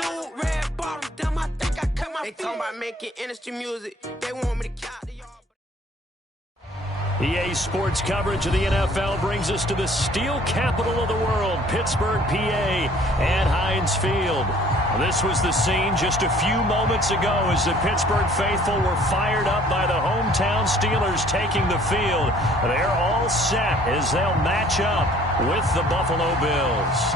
new red bottom, damn, I think I cut my. They talking about making industry music. They want me to count the yard. EA Sports coverage of the NFL brings us to the steel capital of the world, Pittsburgh, PA, at Heinz Field. This was the scene just a few moments ago as the Pittsburgh faithful were fired up by the hometown Steelers taking the field. They're all set as they'll match up with the Buffalo Bills.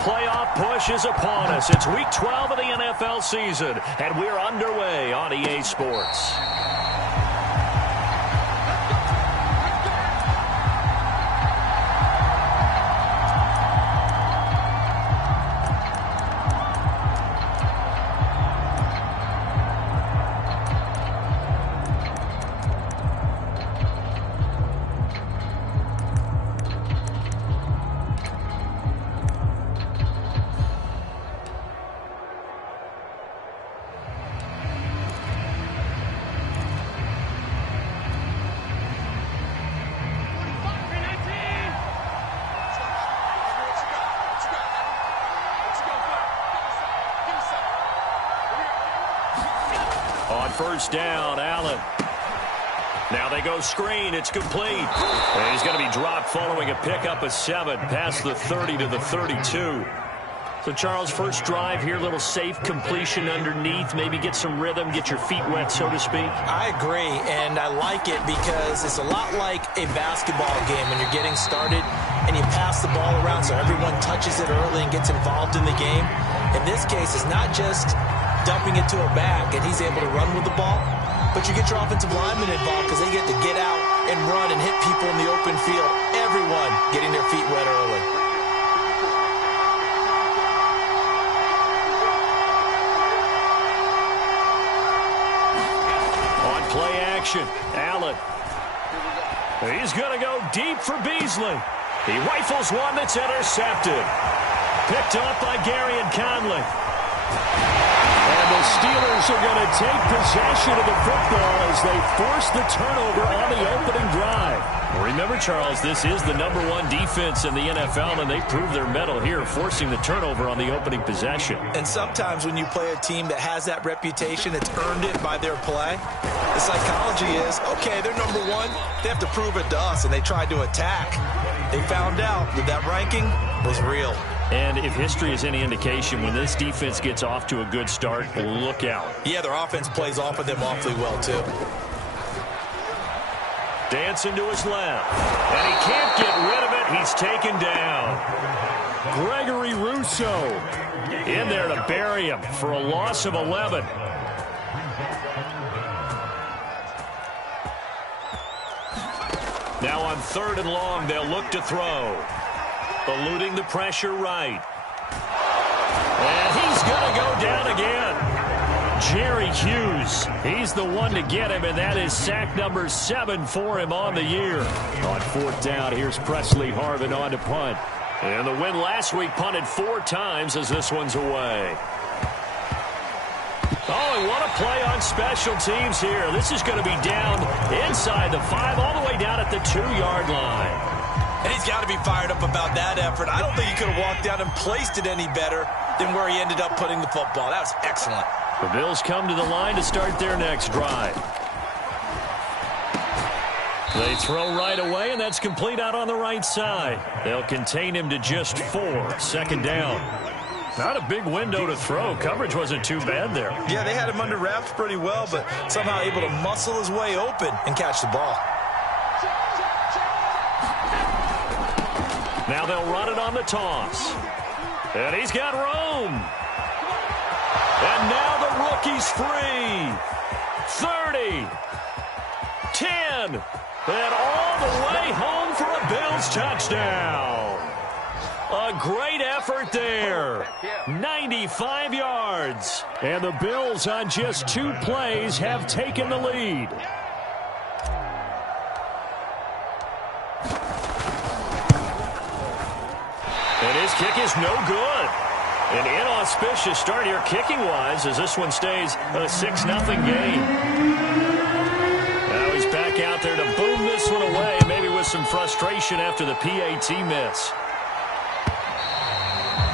Playoff push is upon us. It's week 12 of the NFL season, and we're underway on EA Sports. First down, Allen. Now they go screen. It's complete. And he's going to be dropped following a pickup of 7 past the 30 to the 32. So, Charles, first drive here, little safe completion underneath, maybe get some rhythm, get your feet wet, so to speak. I agree, and I like it because it's a lot like a basketball game when you're getting started and you pass the ball around so everyone touches it early and gets involved in the game. In this case, it's not just dumping it to a back and he's able to run with the ball, but you get your offensive linemen involved because they get to get out and run and hit people in the open field. Everyone getting their feet wet early. On play action, Allen. He's going to go deep for Beasley. He rifles one that's intercepted. Picked up by Garyon Conley. And the Steelers are going to take possession of the football as they force the turnover on the opening drive. Remember, Charles, this is the #1 defense in the NFL, and they prove their mettle here, forcing the turnover on the opening possession. And sometimes when you play a team that has that reputation, it's earned it by their play. The psychology is, okay, they're #1. They have to prove it to us, and they tried to attack. They found out that that ranking was real. And if history is any indication, when this defense gets off to a good start, look out. Yeah, their offense plays off of them awfully well, too. Dancing to his left. And he can't get rid of it. He's taken down. Gregory Rousseau in there to bury him for a loss of 11. Now on 3rd and long, they'll look to throw. Eluding the pressure right. And he's going to go down again. Jerry Hughes, he's the one to get him, and that is sack number 7 for him on the year. On 4th down, here's Presley Harvin on to punt. And the win last week punted 4 times as this one's away. Oh, and what a play on special teams here. This is going to be down inside the 5, all the way down at the 2-yard line. And he's got to be fired up about that effort. I don't think he could have walked down and placed it any better than where he ended up putting the football. That was excellent. The Bills come to the line to start their next drive. They throw right away, and that's complete out on the right side. They'll contain him to just 4. 2nd down. Not a big window to throw. Coverage wasn't too bad there. Yeah, they had him under wraps pretty well, but somehow able to muscle his way open and catch the ball. Now they'll run it on the toss. And he's got room. And now the rookie's free. 30. 10. And all the way home for a Bills touchdown. A great effort there. 95 yards. And the Bills on just 2 plays have taken the lead. And his kick is no good. An inauspicious start here kicking-wise as this one stays a 6-0 game. Now he's back out there to boom this one away, maybe with some frustration after the PAT miss.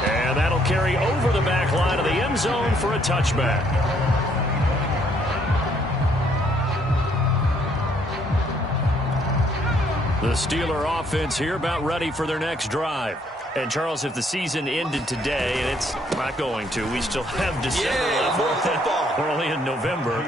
And that'll carry over the back line of the end zone for a touchback. The Steeler offense here about ready for their next drive. And, Charles, if the season ended today, and it's not going to, we still have December left. We're only in November.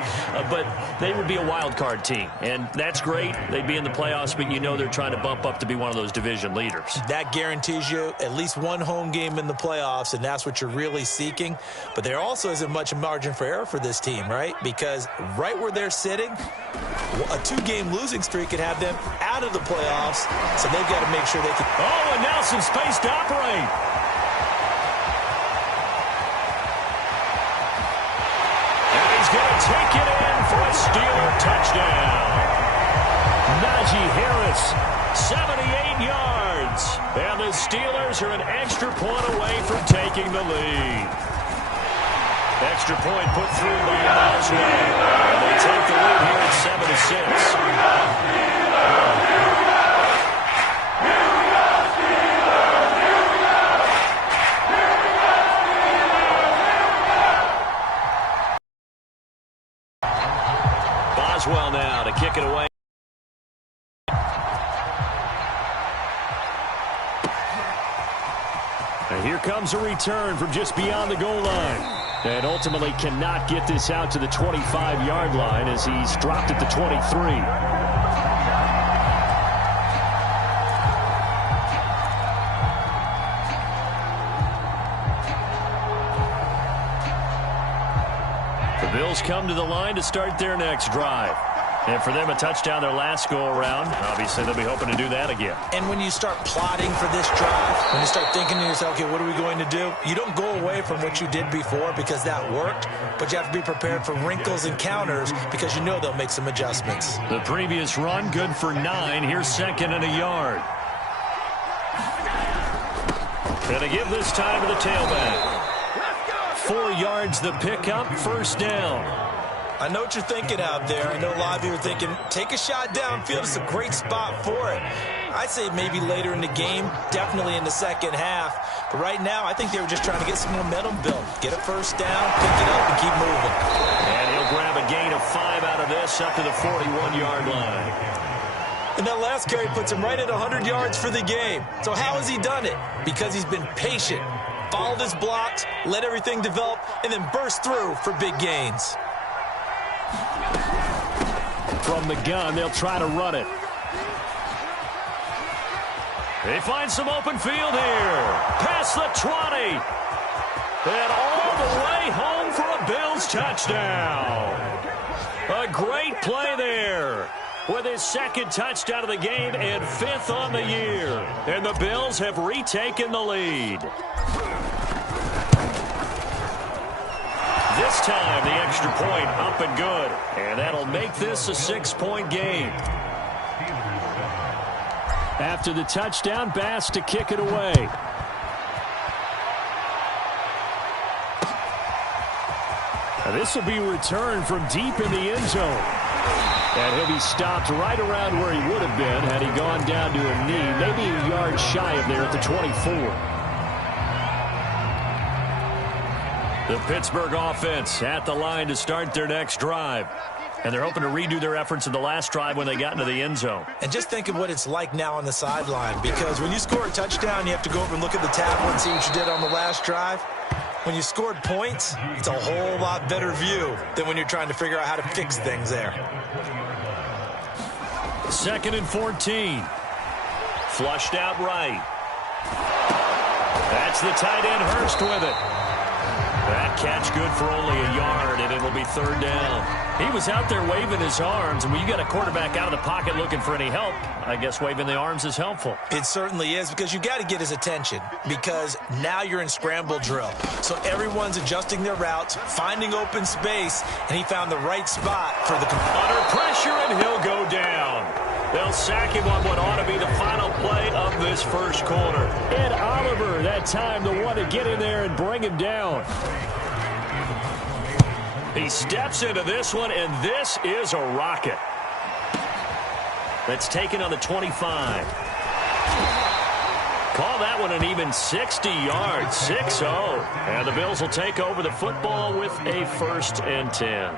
But they would be a wild card team. And that's great. They'd be in the playoffs, but you know they're trying to bump up to be one of those division leaders. That guarantees you at least one home game in the playoffs, and that's what you're really seeking. But there also isn't much margin for error for this team, right? Because right where they're sitting, a 2-game losing streak could have them out of the playoffs, so they've got to make sure they can. Oh, and now some space to operate. And he's going to take it in for a Steeler touchdown. Najee Harris, 78 yards. And the Steelers are an extra point away from taking the lead. Extra point put through by Boswell. And they take the lead here at 7-6. Boswell now to kick it away. And here comes a return from just beyond the goal line. And ultimately cannot get this out to the 25-yard line as he's dropped at the 23. The Bills come to the line to start their next drive. And for them, a touchdown their last go-around. Obviously, they'll be hoping to do that again. And when you start plotting for this drive, when you start thinking to yourself, okay, what are we going to do? You don't go away from what you did before because that worked, but you have to be prepared for wrinkles and counters because you know they'll make some adjustments. The previous run, good for 9. Here's 2nd and a yard. Gonna give this time to the tailback. 4 yards the pickup, 1st down. I know what you're thinking out there. I know a lot of you are thinking, take a shot downfield. It's a great spot for it. I'd say maybe later in the game, definitely in the second half. But right now, I think they were just trying to get some momentum built. Get a 1st down, pick it up, and keep moving. And he'll grab a gain of 5 out of this up to the 41-yard line. And that last carry puts him right at 100 yards for the game. So how has he done it? Because he's been patient, followed his blocks, let everything develop, and then burst through for big gains. From the gun, they'll try to run it. They find some open field here. Past the 20. And all the way home for a Bills touchdown. A great play there. With his 2nd touchdown of the game and 5th on the year. And the Bills have retaken the lead. This time, the extra point up and good. And that'll make this a 6-point game. After the touchdown, Bass to kick it away. Now this will be returned from deep in the end zone. And he'll be stopped right around where he would have been had he gone down to a knee, maybe a yard shy of there at the 24. The Pittsburgh offense at the line to start their next drive. And they're hoping to redo their efforts in the last drive when they got into the end zone. And just think of what it's like now on the sideline, because when you score a touchdown, you have to go over and look at the tablet and see what you did on the last drive. When you scored points, it's a whole lot better view than when you're trying to figure out how to fix things there. 2nd and 14. Flushed out right. That's the tight end Hurst with it. That catch good for only a yard, and it'll be 3rd down. He was out there waving his arms, and when you got a quarterback out of the pocket looking for any help, I guess waving the arms is helpful. It certainly is, because you got to get his attention, because now you're in scramble drill. So everyone's adjusting their routes, finding open space, and he found the right spot for the... Under pressure, and he'll go down. They'll sack him on what ought to be the final play of this first quarter. And Oliver, that time, the one to get in there and bring him down. He steps into this one, and this is a rocket. That's taken on the 25. Call that one an even 60 yards, 6-0. And the Bills will take over the football with a 1st and 10.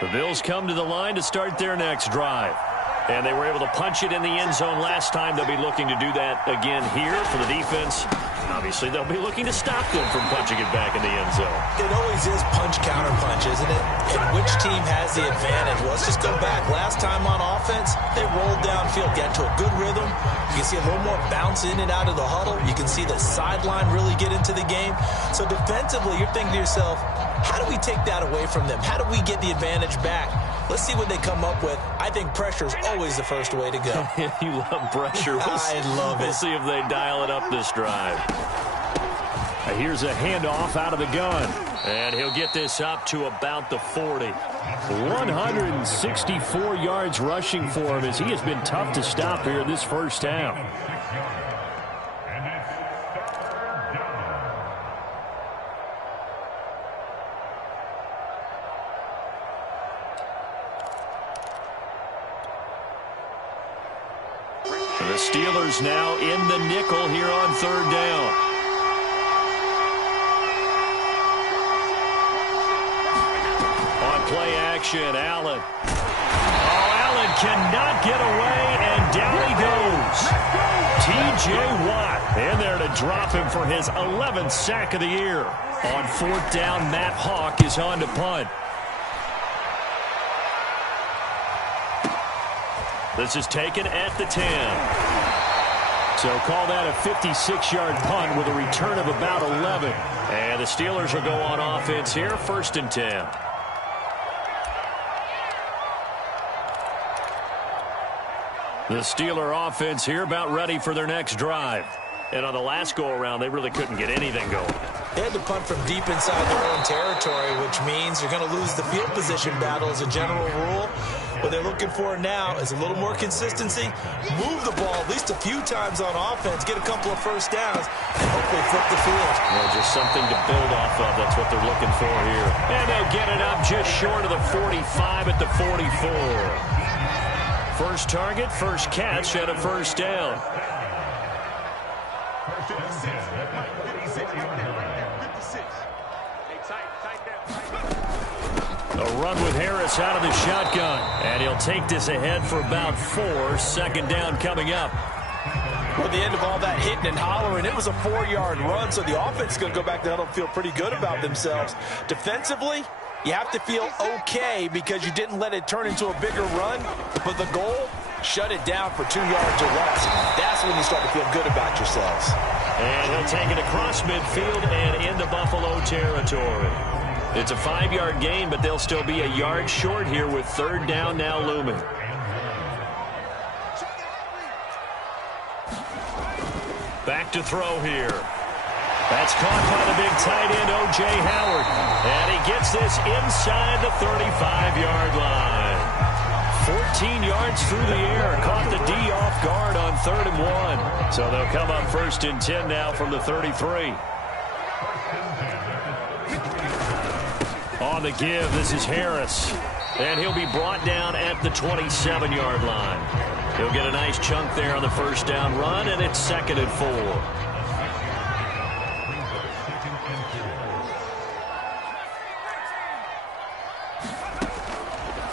The Bills come to the line to start their next drive. And they were able to punch it in the end zone last time. They'll be looking to do that again here for the defense. Obviously, they'll be looking to stop them from punching it back in the end zone. It always is punch-counter-punch, isn't it? And which team has the advantage? Well, let's just go back. Last time on offense, they rolled downfield, got to a good rhythm. You can see a little more bounce in and out of the huddle. You can see the sideline really get into the game. So defensively, you're thinking to yourself, how do we take that away from them? How do we get the advantage back? Let's see what they come up with. I think pressure is always the first way to go. You love pressure. I love it. We'll see if they dial it up this drive. Here's a handoff out of the gun. And he'll get this up to about the 40. 164 yards rushing for him as he has been tough to stop here in this first half. The Steelers now in the nickel here on 3rd down. On play action, Allen. Oh, Allen cannot get away, and down he goes. T.J. Watt in there to drop him for his 11th sack of the year. On 4th down, Matt Hawk is on to punt. This is taken at the 10. So call that a 56-yard punt with a return of about 11. And the Steelers will go on offense here, 1st and 10. The Steeler offense here about ready for their next drive. And on the last go-around, they really couldn't get anything going. They had to punt from deep inside their own territory, which means you're going to lose the field position battle as a general rule. What they're looking for now is a little more consistency, move the ball at least a few times on offense, get a couple of first downs, and hopefully flip the field. Well, just something to build off of. That's what they're looking for here. And they'll get it up just short of the 45 at the 44. First target, first catch, and a 1st down. A run with Harris out of the shotgun. And he'll take this ahead for about 4. 2nd down coming up. Well, at the end of all that hitting and hollering, it was a 4-yard run, so the offense is going to go back to huddle and feel pretty good about themselves. Defensively, you have to feel okay because you didn't let it turn into a bigger run, but the goal, shut it down for 2 yards or less. That's when you start to feel good about yourselves. And he'll take it across midfield and into Buffalo territory. It's a 5-yard gain, but they'll still be a yard short here with 3rd down now looming. Back to throw here. That's caught by the big tight end, O.J. Howard. And he gets this inside the 35-yard line. 14 yards through the air. Caught the D off guard on 3rd and 1. So they'll come up 1st and 10 now from the 33. On the give, this is Harris. And he'll be brought down at the 27-yard line. He'll get a nice chunk there on the 1st down run, and it's 2nd and 4.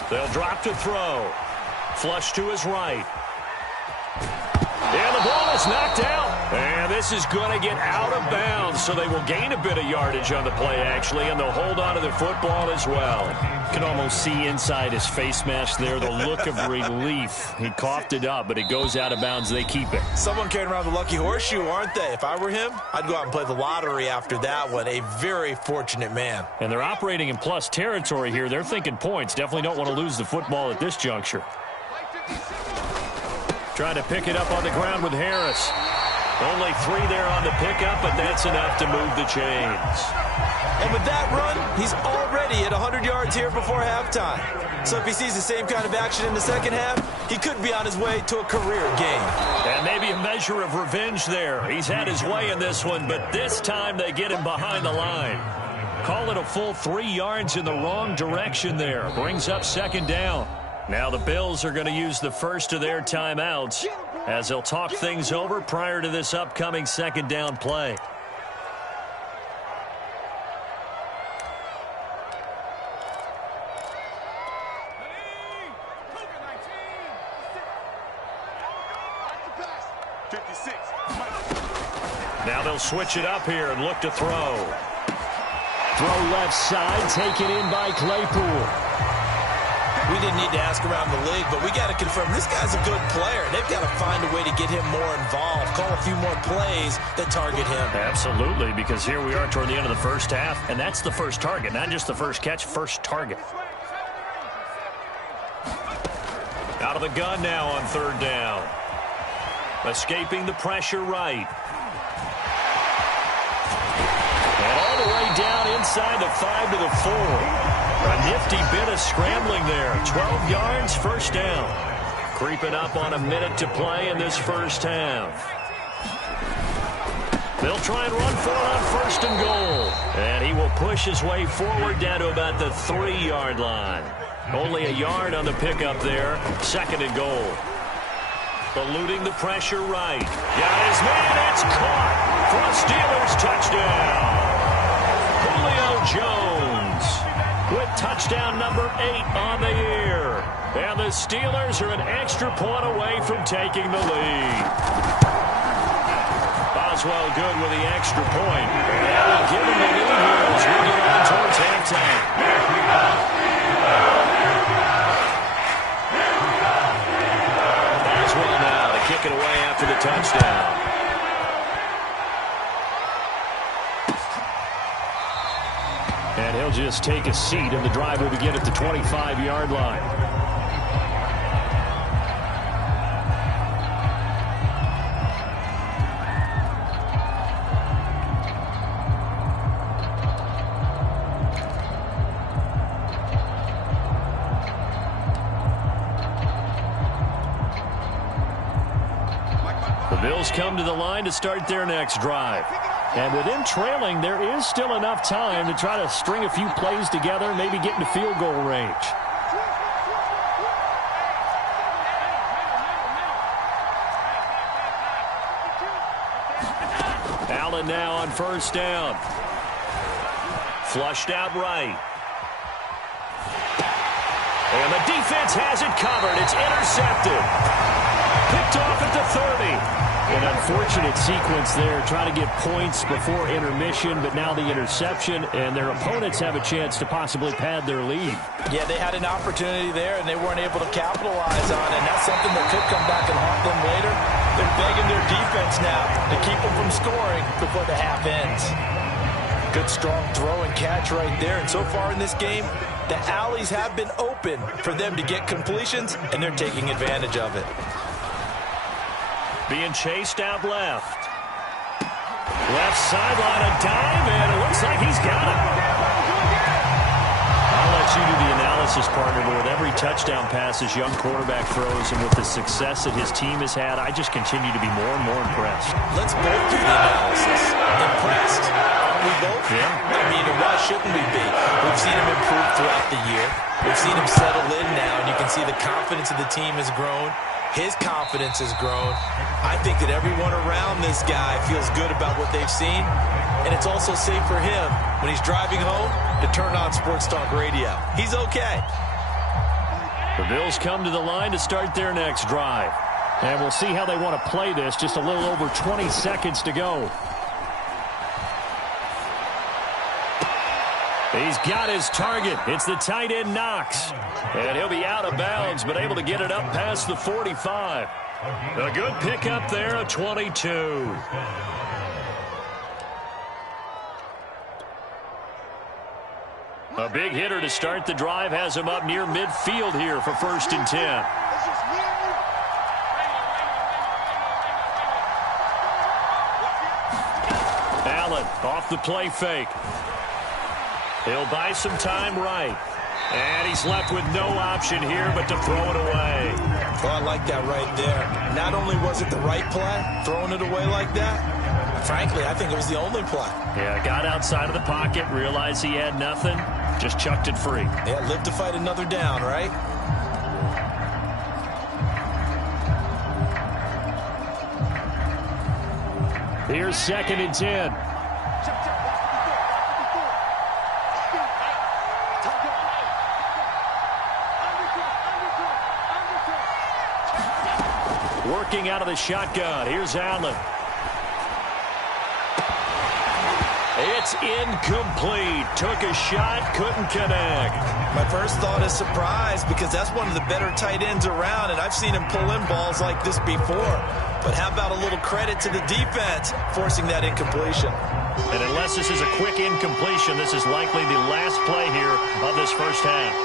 They'll drop to throw. Flush to his right. And the ball is knocked out. And this is going to get out of bounds, so they will gain a bit of yardage on the play, actually, and they'll hold on to the football as well. You can almost see inside his face mask there the look of relief. He coughed it up, but it goes out of bounds. They keep it. Someone carrying around the lucky horseshoe, aren't they? If I were him, I'd go out and play the lottery after that one. A very fortunate man. And they're operating in plus territory here. They're thinking points. Definitely don't want to lose the football at this juncture. Trying to pick it up on the ground with Harris. Only 3 there on the pickup, but that's enough to move the chains. And with that run, he's already at 100 yards here before halftime. So if he sees the same kind of action in the second half, he could be on his way to a career game. And maybe a measure of revenge there. He's had his way in this one, but this time they get him behind the line. Call it a full 3 yards in the wrong direction there. Brings up second down. Now the Bills are going to use the first of their timeouts as they'll talk things over prior to this upcoming second down play. Now they'll switch it up here and look to throw. Throw left side, taken in by Claypool. We didn't need to ask around the league, but we got to confirm this guy's a good player. They've got to find a way to get him more involved, call a few more plays that target him. Absolutely, because here we are toward the end of the first half, and that's the first target, not just the first catch, first target. Out of the gun now on third down. Escaping the pressure right. And all the way down inside the 5 to the 4. A nifty bit of scrambling there. 12 yards, first down. Creeping up on a minute to play in this first half. They'll try and run for it on first and goal. And he will push his way forward down to about the 3-yard line. Only a yard on the pickup there. Second and goal. Eluding the pressure right. Got his man. It's caught for a Steelers touchdown. Julio Jones with touchdown number 8 on the year. And the Steelers are an extra point away from taking the lead. Boswell good with the extra point. And will give him the lead here as we get on towards halftime. Boswell now to kick it away after the touchdown. And he'll just take a seat, and the drive will begin at the 25-yard line. The Bills come to the line to start their next drive. And with them trailing, there is still enough time to try to string a few plays together, maybe get into field goal range. Allen now on first down. Flushed out right. And the defense has it covered. It's intercepted. Picked off at the 30. An unfortunate sequence there, trying to get points before intermission, but now the interception, and their opponents have a chance to possibly pad their lead. Yeah, they had an opportunity there, and they weren't able to capitalize on it, and that's something that could come back and haunt them later. They're begging their defense now to keep them from scoring before the half ends. Good, strong throw and catch right there, and so far in this game, the alleys have been open for them to get completions, and they're taking advantage of it. Being chased out left. Left sideline, a dive, and it looks like he's got it. I'll let you do the analysis, partner, but with every touchdown pass his young quarterback throws and with the success that his team has had, I just continue to be more and more impressed. Let's both do the analysis. Impressed. Aren't we both? Yeah. I mean, why shouldn't we be? We've seen him improve throughout the year. We've seen him settle in now, and you can see the confidence of the team has grown. His confidence has grown. I think that everyone around this guy feels good about what they've seen, and it's also safe for him when he's driving home to turn on Sports Talk Radio. He's okay. The Bills come to the line to start their next drive. And we'll see how they want to play this. Just a little over 20 seconds to go. He's got his target. It's the tight end Knox. And he'll be out of bounds, but able to get it up past the 45. A good pickup there, a 22. A big hitter to start the drive has him up near midfield here for 1st and 10. Allen off the play fake. He'll buy some time right. And he's left with no option here but to throw it away. Well, I like that right there. Not only was it the right play, throwing it away like that, frankly, I think it was the only play. Yeah, got outside of the pocket, realized he had nothing, just chucked it free. Yeah, live to fight another down, right? Here's 2nd and 10. Working out of the shotgun. Here's Allen. It's incomplete. Took a shot, couldn't connect. My first thought is surprise because that's one of the better tight ends around, and I've seen him pull in balls like this before. But how about a little credit to the defense forcing that incompletion? And unless this is a quick incompletion, this is likely the last play here of this first half.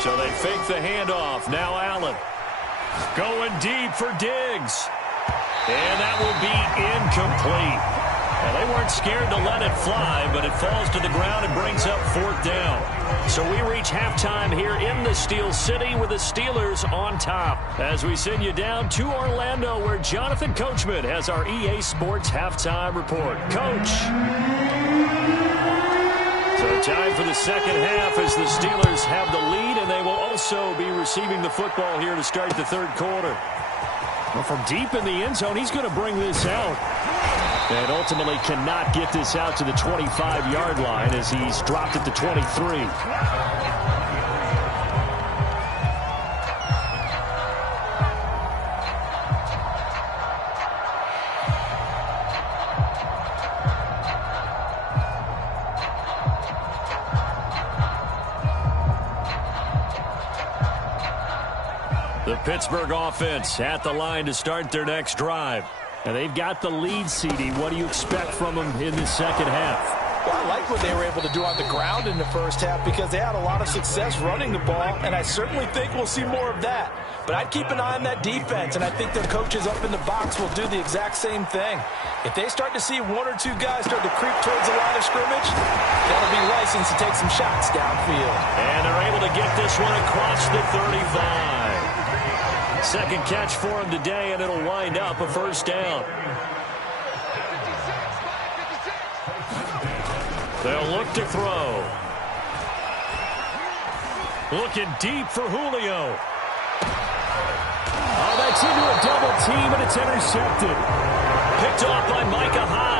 So they fake the handoff. Now Allen going deep for Diggs. And that will be incomplete. Well, they weren't scared to let it fly, but it falls to the ground and brings up 4th down. So we reach halftime here in the Steel City with the Steelers on top. As we send you down to Orlando where Jonathan Coachman has our EA Sports halftime report. Coach. So time for the second half as the Steelers have the lead, and they will also be receiving the football here to start the third quarter. Well, from deep in the end zone, he's going to bring this out. And ultimately cannot get this out to the 25-yard line as he's dropped it to 23. The Pittsburgh offense at the line to start their next drive. And they've got the lead, CD. What do you expect from them in the second half? Well, I like what they were able to do on the ground in the first half because they had a lot of success running the ball, and I certainly think we'll see more of that. But I'd keep an eye on that defense, and I think their coaches up in the box will do the exact same thing. If they start to see 1 or 2 guys start to creep towards the line of scrimmage, that'll be license to take some shots downfield. And they're able to get this one across the 35. Second catch for him today, and it'll wind up a 1st down. They'll look to throw. Looking deep for Julio. Oh, that's into a double team, and it's intercepted. Picked off by Micah Hyde.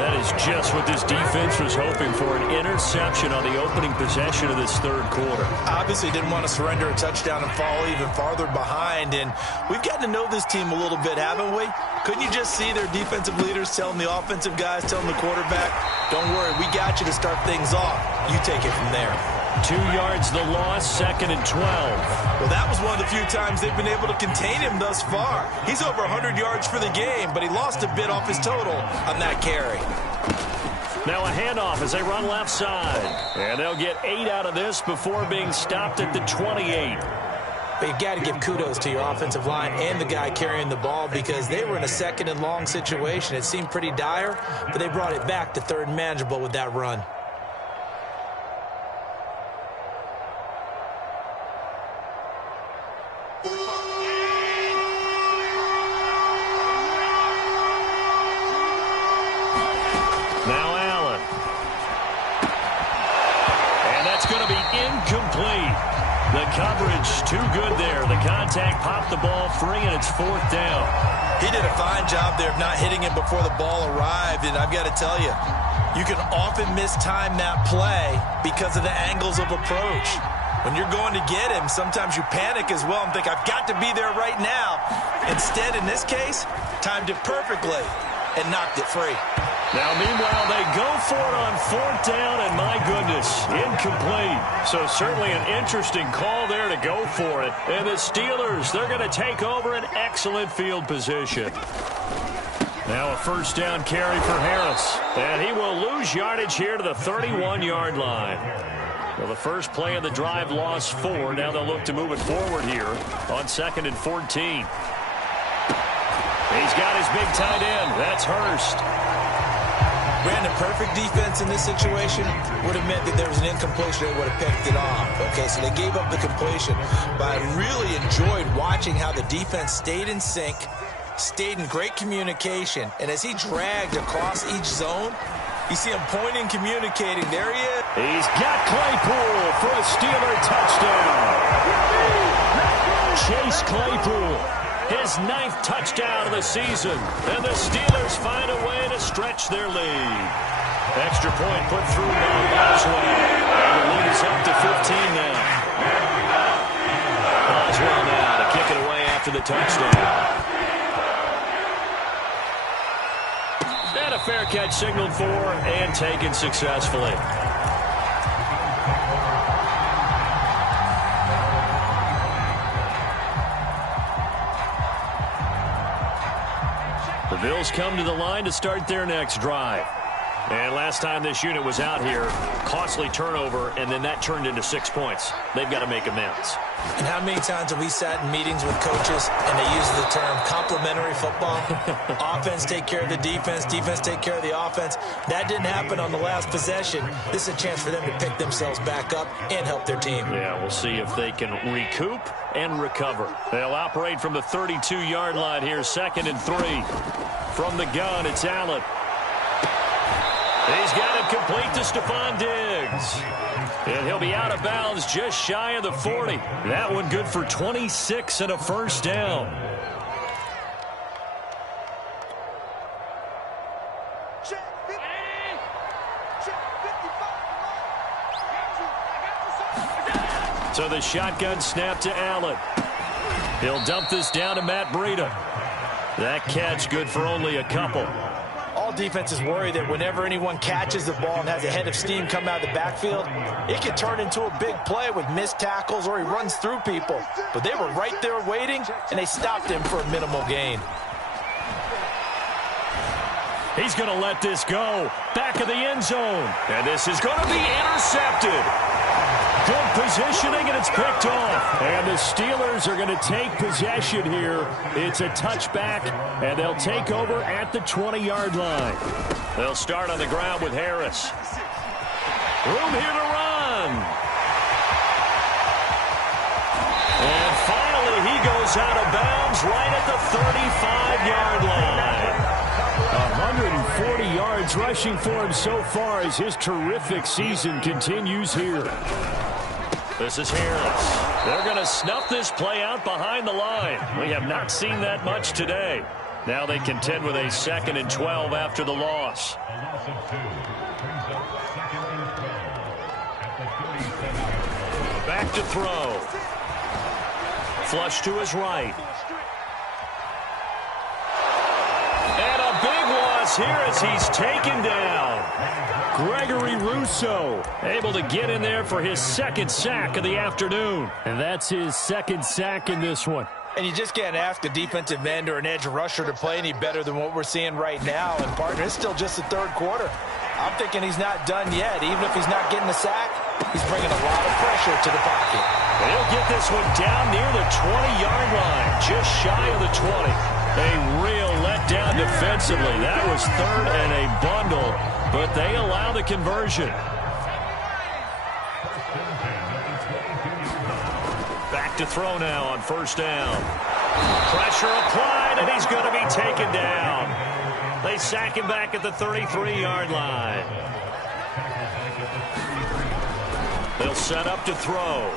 That is just what this defense was hoping for, an interception on the opening possession of this third quarter. Obviously didn't want to surrender a touchdown and fall even farther behind, and we've gotten to know this team a little bit, haven't we? Couldn't you just see their defensive leaders telling the offensive guys, telling the quarterback, don't worry, we got you to start things off. You take it from there. 2 yards the loss, 2nd and 12. Well, that was one of the few times they've been able to contain him thus far. He's over 100 yards for the game, but he lost a bit off his total on that carry. Now a handoff as they run left side. And they'll get 8 out of this before being stopped at the 28. But you've got to give kudos to your offensive line and the guy carrying the ball because they were in a 2nd and long situation. It seemed pretty dire, but they brought it back to 3rd and manageable with that run. Now Allen. And that's going to be incomplete. The coverage too good there. The contact popped the ball free, and it's 4th down. He did a fine job there of not hitting him before the ball arrived, and I've got to tell you, you can often mistime that play because of the angles of approach. When you're going to get him, sometimes you panic as well and think, I've got to be there right now. Instead, in this case, timed it perfectly and knocked it free. Now, meanwhile, they go for it on 4th down, and my goodness, incomplete. So certainly an interesting call there to go for it. And the Steelers, they're going to take over an excellent field position. Now a 1st down carry for Harris. And he will lose yardage here to the 31-yard line. Well, the first play of the drive lost 4. Now they'll look to move it forward here on 2nd and 14. He's got his big tight end. That's Hurst. Brandon, perfect defense in this situation would have meant that there was an incompletion. They would have picked it off. Okay, so they gave up the completion. But I really enjoyed watching how the defense stayed in sync, stayed in great communication. And as he dragged across each zone, you see him pointing, communicating. There he is. He's got Claypool for a Steeler touchdown. Chase Claypool, his 9th touchdown of the season. And the Steelers find a way to stretch their lead. Extra point put through by Boswell. And the lead is up to 15 now. Boswell now to kick it away after the touchdown. And a fair catch signaled for and taken successfully. The Bills come to the line to start their next drive. And last time this unit was out here, costly turnover, and then that turned into 6 points. They've got to make amends. And how many times have we sat in meetings with coaches and they use the term complementary football? Offense take care of the defense, defense take care of the offense. That didn't happen on the last possession. This is a chance for them to pick themselves back up and help their team. Yeah, we'll see if they can recoup and recover. They'll operate from the 32-yard line here, 2nd and 3. From the gun, it's Allen. He's got it complete to Stephon Diggs. And he'll be out of bounds just shy of the 40. That one good for 26 and a 1st down. So the shotgun snap to Allen. He'll dump this down to Matt Breida. That catch good for only a couple. All defenses worry that whenever anyone catches the ball and has a head of steam come out of the backfield, it can turn into a big play with missed tackles or he runs through people. But they were right there waiting, and they stopped him for a minimal gain. He's going to let this go. Back of the end zone. And this is going to be intercepted. Good positioning, and it's picked off. And the Steelers are going to take possession here. It's a touchback, and they'll take over at the 20-yard line. They'll start on the ground with Harris. Room here to run. And finally, he goes out of bounds right at the 35-yard line. 140 yards rushing for him so far as his terrific season continues here. This is Harris. They're going to snuff this play out behind the line. We have not seen that much today. Now they contend with a 2nd and 12 after the loss. Back to throw. Flush to his right. And a big loss here as he's taken down. Gregory Rousseau able to get in there for his 2nd sack of the afternoon. And that's his 2nd sack in this one. And you just can't ask a defensive end or an edge rusher to play any better than what we're seeing right now. And, partner, it's still just the 3rd quarter. I'm thinking he's not done yet. Even if he's not getting the sack, he's bringing a lot of pressure to the pocket. He'll get this one down near the 20-yard line, just shy of the 20. A real letdown defensively. That was 3rd and a bundle, but they allow the conversion. Back to throw now on 1st down. Pressure applied, and he's going to be taken down. They sack him back at the 33-yard line. They'll set up to throw.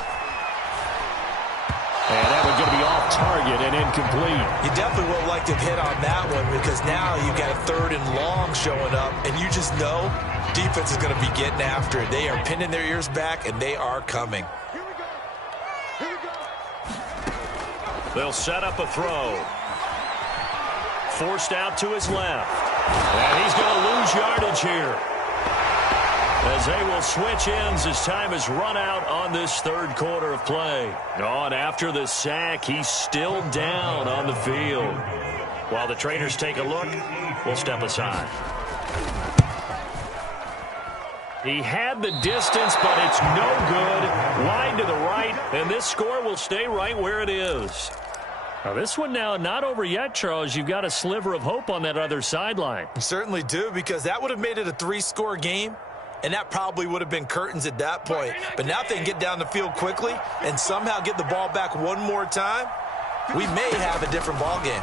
And that one's going to be off target and incomplete. You definitely would have liked to hit on that one because now you've got a 3rd and long showing up, and you just know defense is going to be getting after it. They are pinning their ears back, and they are coming. They'll set up a throw. Forced out to his left. And he's going to lose yardage here, as they will switch ends as time has run out on this 3rd quarter of play. On after the sack, he's still down on the field. While the trainers take a look, we'll step aside. He had the distance, but it's no good. Wide to the right, and this score will stay right where it is. Now, this one now not over yet, Charles. You've got a sliver of hope on that other sideline. You certainly do, because that would have made it a 3-score game. And that probably would have been curtains at that point. But now if they can get down the field quickly and somehow get the ball back one more time, we may have a different ball game.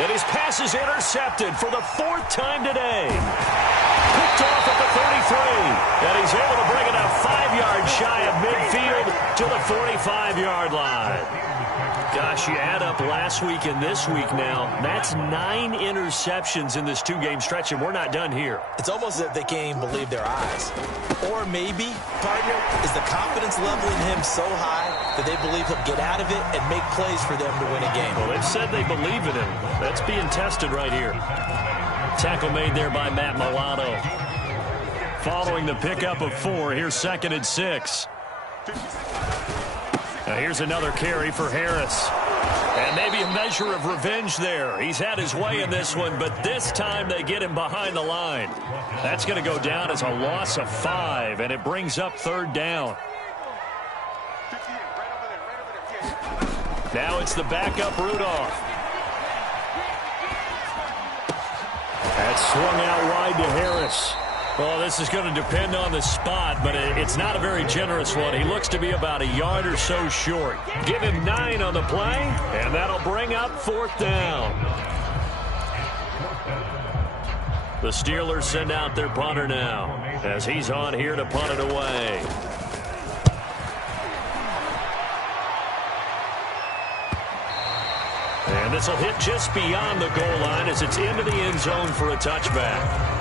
And his pass is intercepted for the 4th time today. Picked off at the 33. And he's able to bring it up 5 yards shy of midfield to the 45-yard line. Gosh, you add up last week and this week now. That's 9 interceptions in this 2-game stretch, and we're not done here. It's almost as if they can't even believe their eyes. Or maybe, partner, is the confidence level in him so high that they believe he'll get out of it and make plays for them to win a game. Well, they've said they believe in him. That's being tested right here. Tackle made there by Matt Milano. Following the pickup of 4, here's 2nd and 6. Now here's another carry for Harris. And maybe a measure of revenge there. He's had his way in this one, but this time they get him behind the line. That's going to go down as a loss of 5, and it brings up 3rd down. Now it's the backup Rudolph. That's swung out wide to Harris. Well, this is going to depend on the spot, but it's not a very generous one. He looks to be about a yard or so short. Give him 9 on the play, and that'll bring up 4th down. The Steelers send out their punter now, as he's on here to punt it away. And this will hit just beyond the goal line as it's into the end zone for a touchback.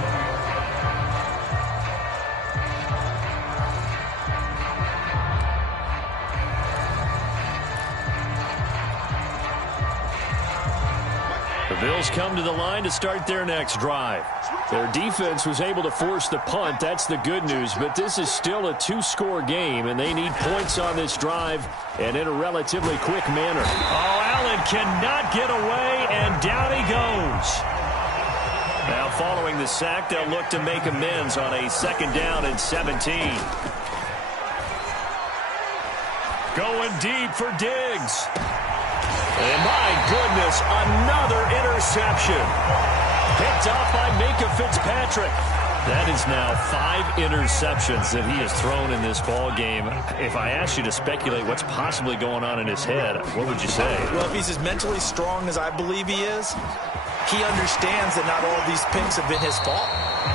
The Bills come to the line to start their next drive. Their defense was able to force the punt. That's the good news. But this is still a 2-score game, and they need points on this drive and in a relatively quick manner. Oh, Allen cannot get away, and down he goes. Now following the sack, they'll look to make amends on a 2nd down and 17. Going deep for Diggs. And my goodness, another interception. Picked off by Minkah Fitzpatrick. That is now 5 interceptions that he has thrown in this ball game. If I asked you to speculate what's possibly going on in his head, what would you say? Well, if he's as mentally strong as I believe he is, he understands that not all these picks have been his fault.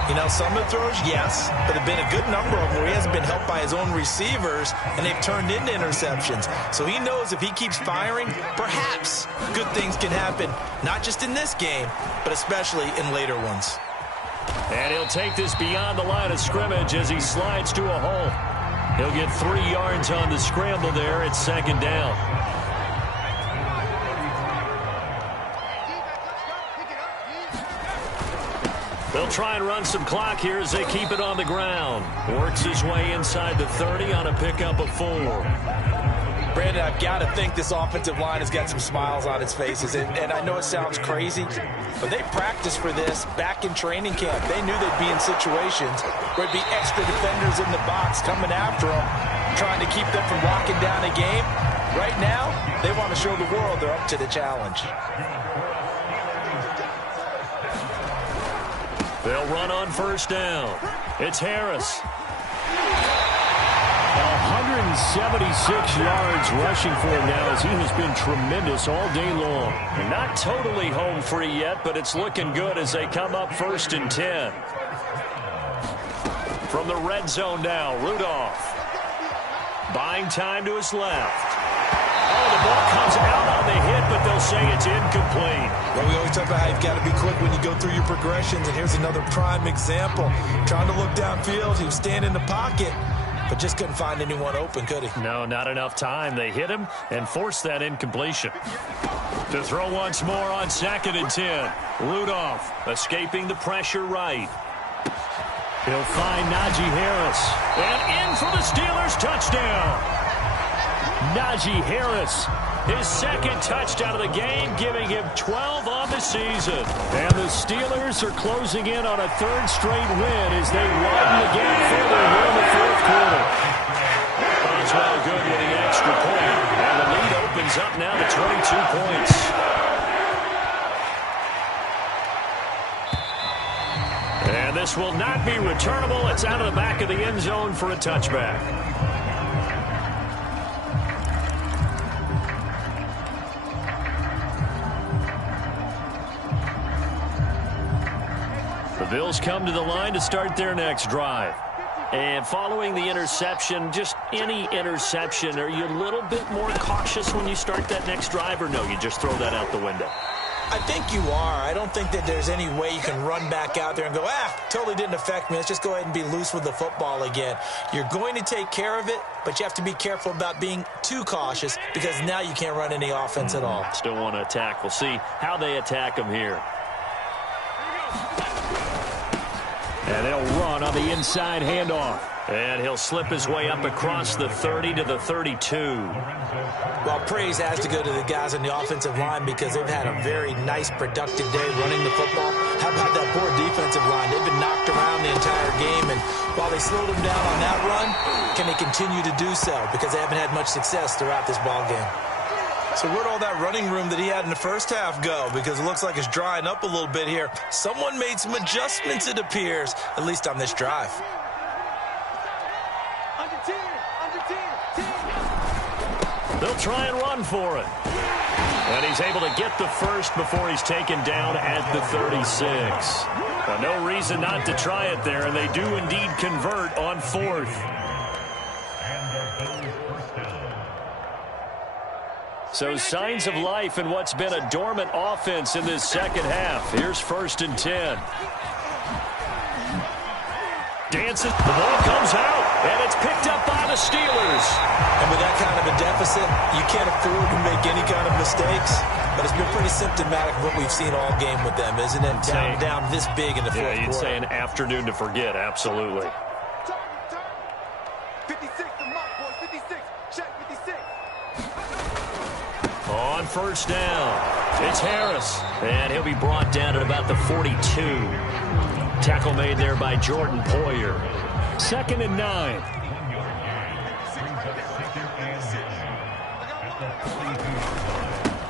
You know, some of the throws, yes, but there have been a good number of them where he hasn't been helped by his own receivers, and they've turned into interceptions. So he knows if he keeps firing, perhaps good things can happen, not just in this game, but especially in later ones. And he'll take this beyond the line of scrimmage as he slides to a hole. He'll get 3 yards on the scramble there. It's 2nd down. They'll try and run some clock here as they keep it on the ground. Works his way inside the 30 on a pickup of 4. Brandon, I've got to think this offensive line has got some smiles on its faces. And I know it sounds crazy, but they practiced for this back in training camp. They knew they'd be in situations where it'd be extra defenders in the box coming after them, trying to keep them from locking down a game. Right now, they want to show the world they're up to the challenge. They'll run on 1st down. It's Harris. 176 yards rushing for him now as he has been tremendous all day long. Not totally home free yet, but it's looking good as they come up 1st and 10. From the red zone now, Rudolph. Buying time to his left. Oh, the ball comes out on the hit, but they'll say it's incomplete. Well, we always talk about how you've got to be quick when you go through your progressions, and here's another prime example. Trying to look downfield, he was standing in the pocket, but just couldn't find anyone open, could he? No, not enough time. They hit him and forced that incompletion. To throw once more on 2nd and 10. Rudolph escaping the pressure right. He'll find Najee Harris. And in for the Steelers touchdown. Najee Harris, his 2nd touchdown of the game, giving him 12 on the season. And the Steelers are closing in on a 3rd straight win as they widen the gap further here in the 4th quarter. Boswell good with the extra point, and the lead opens up now to 22 points. And this will not be returnable. It's out of the back of the end zone for a touchback. The Bills come to the line to start their next drive. And following the interception, just any interception, are you a little bit more cautious when you start that next drive, or no, you just throw that out the window? I think you are. I don't think that there's any way you can run back out there and go, totally didn't affect me. Let's just go ahead and be loose with the football again. You're going to take care of it, but you have to be careful about being too cautious because now you can't run any offense at all. Still want to attack. We'll see how they attack them here. And they'll run on the inside handoff. And he'll slip his way up across the 30 to the 32. Well, praise has to go to the guys on the offensive line because they've had a very nice, productive day running the football. How about that poor defensive line? They've been knocked around the entire game, and while they slowed them down on that run, can they continue to do so? Because they haven't had much success throughout this ball game. So where'd all that running room that he had in the first half go? Because it looks like it's drying up a little bit here. Someone made some adjustments, it appears, at least on this drive. They'll try and run for it. And he's able to get the first before he's taken down at the 36. Well, no reason not to try it there, and they do indeed convert on 4th. So signs of life in what's been a dormant offense in this second half. Here's 1st and 10. Dances, the ball comes out, and it's picked up by the Steelers. And with that kind of a deficit, you can't afford to make any kind of mistakes. But it's been pretty symptomatic of what we've seen all game with them, isn't it? Down this big in the fourth quarter. Yeah, you'd say an afternoon to forget, absolutely. 56, the mark, boys, 56, check 56. On 1st down, it's Harris. And he'll be brought down at about the 42. Tackle made there by Jordan Poyer. 2nd and 9.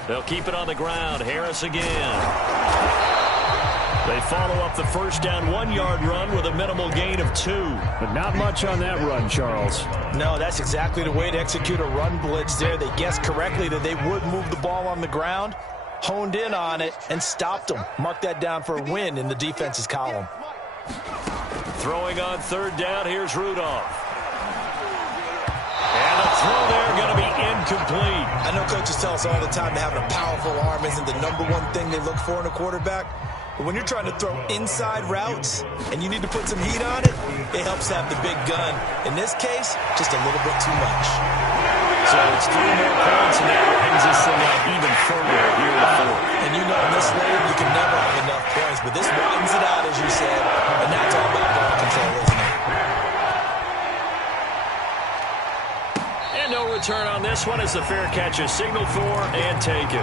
They'll keep it on the ground. Harris again. They follow up the 1st down 1-yard run with a minimal gain of 2. But not much on that run, Charles. No, that's exactly the way to execute a run blitz there. They guessed correctly that they would move the ball on the ground, honed in on it, and stopped them. Mark that down for a win in the defense's column. Throwing on 3rd down, here's Rudolph. And a throw there going to be incomplete. I know coaches tell us all the time that having a powerful arm isn't the #1 thing they look for in a quarterback. But when you're trying to throw inside routes and you need to put some heat on it, it helps have the big gun. In this case, just a little bit too much. So it's 3 more points, and that brings this thing out even further here in the 4th. And you know in this league, you can never have enough points. But this widens it out, as you said, and that's all about ball control, isn't it? And no return on this one as the fair catch is signaled for and taken.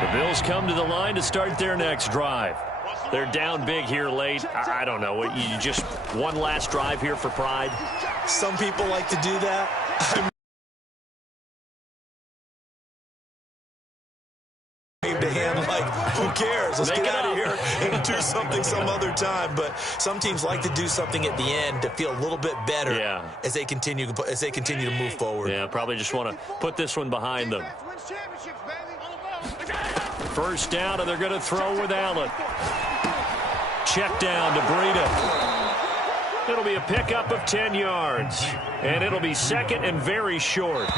The Bills come to the line to start their next drive. They're down big here late. I don't know. You just one last drive here for pride? Some people like to do that. The hand like, who cares? Let's get out of here and do something some other time. But some teams like to do something at the end to feel a little bit better as they continue to move forward. Yeah, probably just want to put this one behind them. 1st down, and they're going to throw with Allen. check down to Breida. It'll be a pickup of 10 yards, and it'll be second and very short.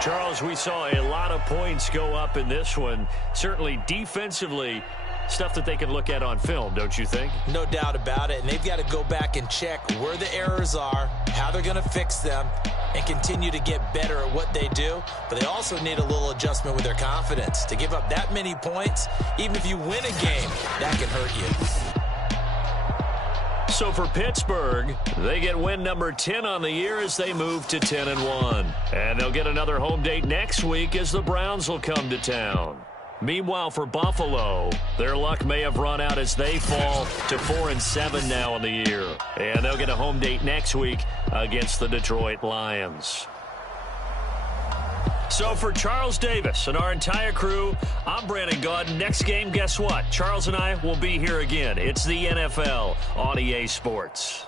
Charles, we saw a lot of points go up in this one. Certainly defensively, stuff that they can look at on film, don't you think? No doubt about it, and they've got to go back and check where the errors are, how they're going to fix them, and continue to get better at what they do. But they also need a little adjustment with their confidence. To give up that many points, even if you win a game, that can hurt you. So for Pittsburgh, they get win number 10 on the year as they move to 10-1. And they'll get another home date next week as the Browns will come to town. Meanwhile, for Buffalo, their luck may have run out as they fall to 4-7 now in the year. And they'll get a home date next week against the Detroit Lions. So for Charles Davis and our entire crew, I'm Brandon Gaudin. Next game, guess what? Charles and I will be here again. It's the NFL on EA Sports.